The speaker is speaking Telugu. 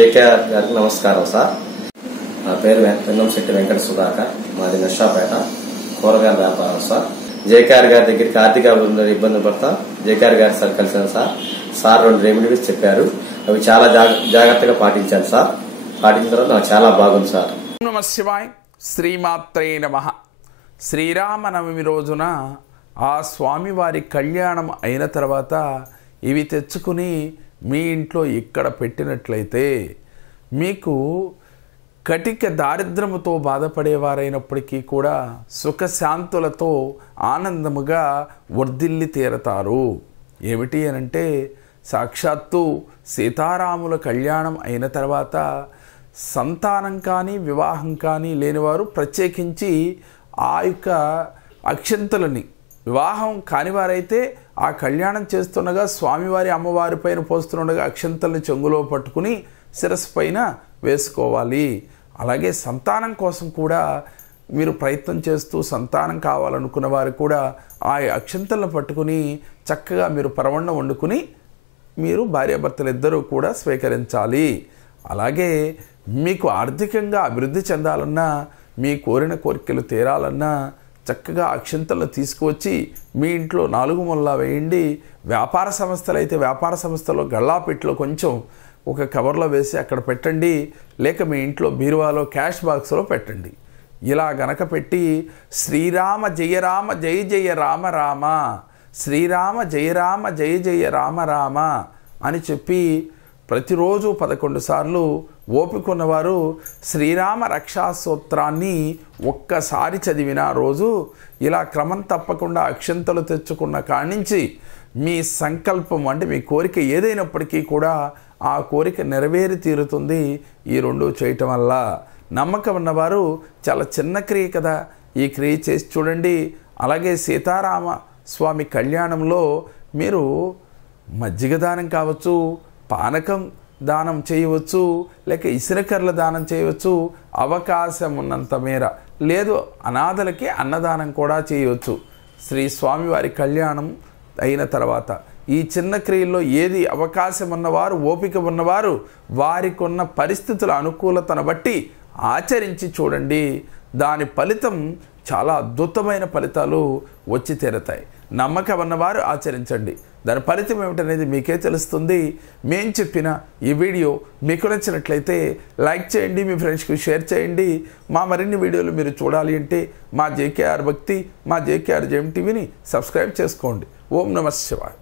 జేకేఆర్ గారికి నమస్కారం సార్. నా పేరు వెన్నంశెట్టి వెంకట సుధాకర్. మాది నర్సాపేట. కూరగాయల వ్యాపారం సార్. జేకేఆర్ గారి దగ్గరికి ఆర్థిక అభివృద్ధి ఇబ్బంది పడతా జేకేఆర్ గారి సార్ కలిసాను సార్. 2 రెమెడీస్ చెప్పారు. అవి చాలా జాగ్రత్తగా పాటించాను సార్. పాటించిన తర్వాత నాకు చాలా బాగుంది సార్. నమ శివాయ్. శ్రీమాత్రే నమః. శ్రీరామనవమి రోజున ఆ స్వామివారి కళ్యాణం అయిన తర్వాత ఇవి తెచ్చుకుని మీ ఇంట్లో ఇక్కడ పెట్టినట్లయితే మీకు కటిక దారిద్రముతో బాధపడేవారైనప్పటికీ కూడా సుఖశాంతులతో ఆనందముగా వర్ధిల్లి తీరతారు. ఏమిటి అనంటే సాక్షాత్తు సీతారాముల కళ్యాణం అయిన తర్వాత సంతానం కానీ వివాహం కానీ లేనివారు ప్రత్యేకించి ఆ యొక్క అక్షంతలని, వివాహం కానివారైతే ఆ కళ్యాణం చేస్తుండగా స్వామివారి అమ్మవారి పైన పోస్తుండగా అక్షంతల్ని చెంగులో పట్టుకుని శిరస్సు పైన వేసుకోవాలి. అలాగే సంతానం కోసం కూడా మీరు ప్రయత్నం చేస్తూ సంతానం కావాలనుకున్న వారు కూడా ఆ అక్షంతలను పట్టుకుని చక్కగా మీరు పరవణ్ణం వండుకుని మీరు భార్యాభర్తలు ఇద్దరూ కూడా స్వీకరించాలి. అలాగే మీకు ఆర్థికంగా అభివృద్ధి చెందాలన్నా, మీ కోరిన కోరికలు తీరాలన్నా చక్కగా అక్షంతలను తీసుకువచ్చి మీ ఇంట్లో 4 మూలలా వేయండి. వ్యాపార సంస్థలు అయితే వ్యాపార సంస్థలో గళ్ళాపెట్లో కొంచెం ఒక కవర్లో వేసి అక్కడ పెట్టండి. లేక మీ ఇంట్లో బీరువాలో క్యాష్ బాక్స్లో పెట్టండి. ఇలా గనక పెట్టి శ్రీరామ జయ రామ జయ జయ రామ రామ, శ్రీరామ జయ రామ జయ జయ రామ రామ అని చెప్పి ప్రతిరోజు 11 సార్లు ఓపిక ఉన్నవారు శ్రీరామ రక్షా సూత్రాన్ని ఒక్కసారి చదివిన రోజు ఇలా క్రమం తప్పకుండా అక్షంతలు తెచ్చుకున్న కాడి నుంచి మీ సంకల్పం అంటే మీ కోరిక ఏదైనప్పటికీ కూడా ఆ కోరిక నెరవేరి తీరుతుంది ఈ 2 చేయటం వల్ల. నమ్మకం ఉన్నవారు చాలా చిన్న క్రియ కదా, ఈ క్రియ చేసి చూడండి. అలాగే సీతారామ స్వామి కళ్యాణంలో మీరు మజ్జిగ దానం కావచ్చు, పానకం దానం చేయవచ్చు, లేక ఇసురకర్ల దానం చేయవచ్చు. అవకాశం ఉన్నంత మేర, లేదు అనాథలకి అన్నదానం కూడా చేయవచ్చు. శ్రీ స్వామివారి కళ్యాణం అయిన తర్వాత ఈ చిన్న క్రియల్లో ఏది అవకాశం ఉన్నవారు, ఓపిక ఉన్నవారు వారికి ఉన్న పరిస్థితుల అనుకూలతను బట్టి ఆచరించి చూడండి. దాని ఫలితం చాలా అద్భుతమైన ఫలితాలు వచ్చి తీరతాయి. నమ్మకం ఉన్నవారు ఆచరించండి. దాని ఫలితం ఏమిటనేది మీకే తెలుస్తుంది. మేము చెప్పిన ఈ వీడియో మీకు నచ్చినట్లయితే లైక్ చేయండి, మీ ఫ్రెండ్స్కి షేర్ చేయండి. మా మరిన్ని వీడియోలు మీరు చూడాలి అంటే మా జేకేఆర్ భక్తి, మా జేకేఆర్ జెమ్ టీవీని సబ్స్క్రైబ్ చేసుకోండి. ఓం నమః శివాయ.